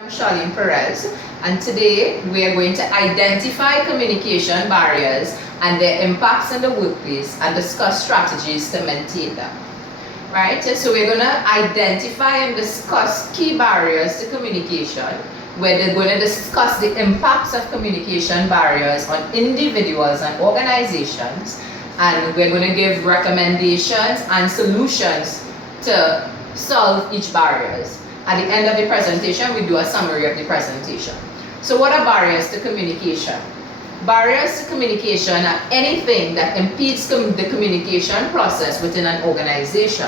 I'm Charlene Perez, and today we are going to identify communication barriers and their impacts in the workplace and discuss strategies to maintain them. Right? So we're going to identify and discuss key barriers to communication. We're going to discuss the impacts of communication barriers on individuals and organizations, and we're going to give recommendations and solutions to solve each barriers. At the end of the presentation, we do a summary of the presentation. So what are barriers to communication? Barriers to communication are anything that impedes the communication process within an organization.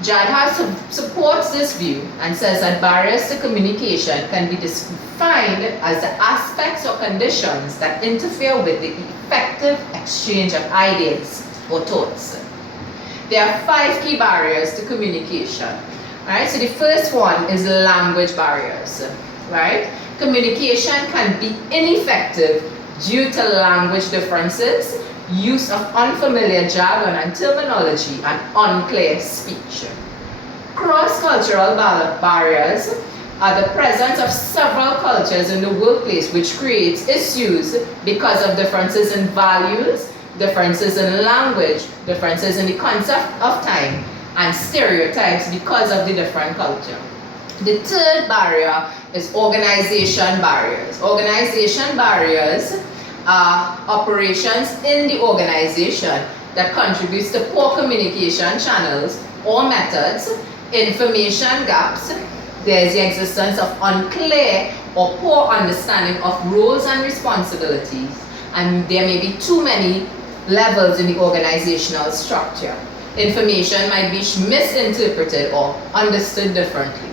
JADHA supports this view and says that barriers to communication can be defined as the aspects or conditions that interfere with the effective exchange of ideas or thoughts. There are 5 key barriers to communication. Right? So the first one is language barriers. Right? Communication can be ineffective due to language differences, use of unfamiliar jargon and terminology, and unclear speech. Cross-cultural barriers are the presence of several cultures in the workplace, which creates issues because of differences in values, differences in language, differences in the concept of time, and stereotypes because of the different culture. The third barrier is organization barriers. Organization barriers are operations in the organization that contributes to poor communication channels or methods, information gaps. There is the existence of unclear or poor understanding of roles and responsibilities, and there may be too many levels in the organizational structure. Information might be misinterpreted or understood differently.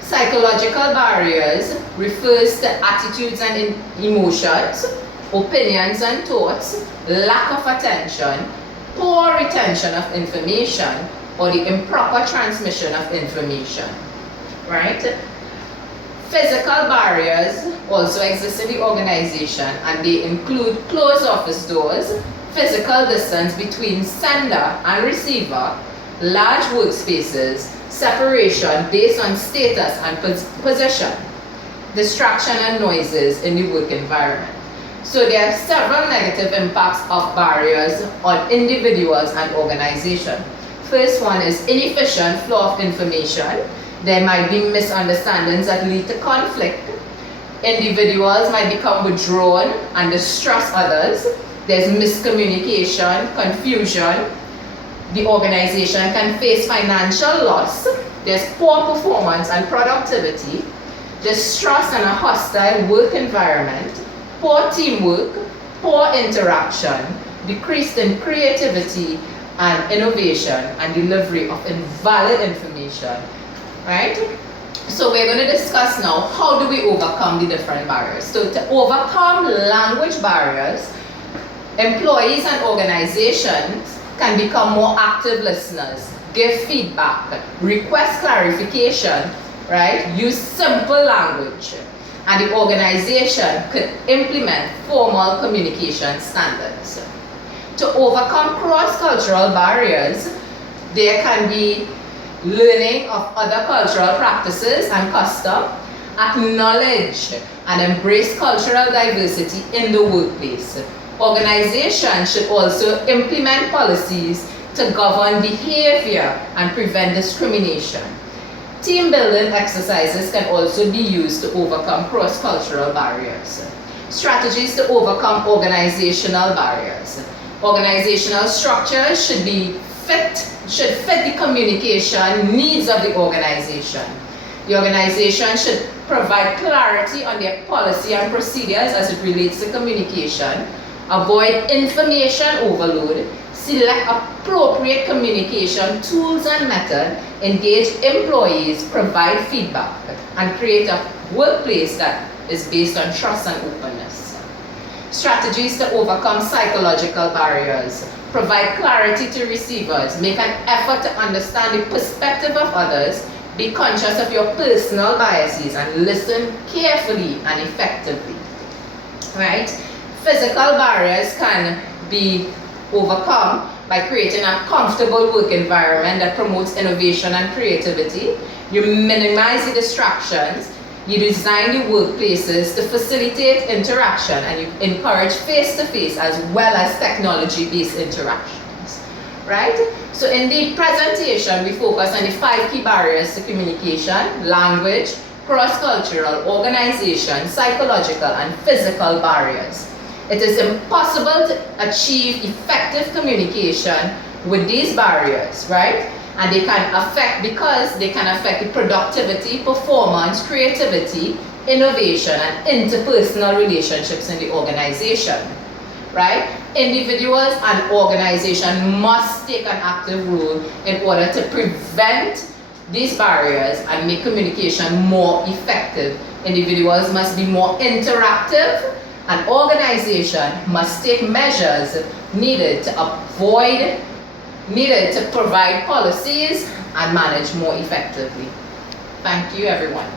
Psychological barriers refers to attitudes and emotions, opinions and thoughts, lack of attention, poor retention of information, or the improper transmission of information. Right? Physical barriers also exist in the organization, and they include closed office doors, physical distance between sender and receiver, large workspaces, separation based on status and position, distraction and noises in the work environment. So there are several negative impacts of barriers on individuals and organizations. First one is inefficient flow of information. There might be misunderstandings that lead to conflict. Individuals might become withdrawn and distrust others. There's miscommunication, confusion. The organization can face financial loss. There's poor performance and productivity, distrust and a hostile work environment, poor teamwork, poor interaction, decrease in creativity and innovation, and delivery of invalid information. Right? So we're going to discuss now how do we overcome the different barriers. So to overcome language barriers, employees and organizations can become more active listeners, give feedback, request clarification, right? Use simple language, and the organization could implement formal communication standards. To overcome cross-cultural barriers, there can be learning of other cultural practices and custom, acknowledge and embrace cultural diversity in the workplace. Organizations should also implement policies to govern behavior and prevent discrimination. Team building exercises can also be used to overcome cross-cultural barriers. Strategies to overcome organizational barriers. Organizational structures should fit the communication needs of the organization. The organization should provide clarity on their policy and procedures as it relates to communication, avoid information overload, select appropriate communication tools and methods, engage employees, provide feedback, and create a workplace that is based on trust and openness. Strategies to overcome psychological barriers. Provide clarity to receivers, make an effort to understand the perspective of others, be conscious of your personal biases, and listen carefully and effectively. Right? Physical barriers can be overcome by creating a comfortable work environment that promotes innovation and creativity. You minimize the distractions. You design the workplaces to facilitate interaction, and you encourage face-to-face as well as technology-based interactions, right? So in the presentation, we focus on the 5 key barriers to communication: language, cross-cultural, organization, psychological, and physical barriers. It is impossible to achieve effective communication with these barriers, right? And they can affect, because they can affect the productivity, performance, creativity, innovation, and interpersonal relationships in the organization, right? Individuals and organizations must take an active role in order to prevent these barriers and make communication more effective. Individuals must be more interactive, and organization must take measures needed to provide policies and manage more effectively. Thank you, everyone.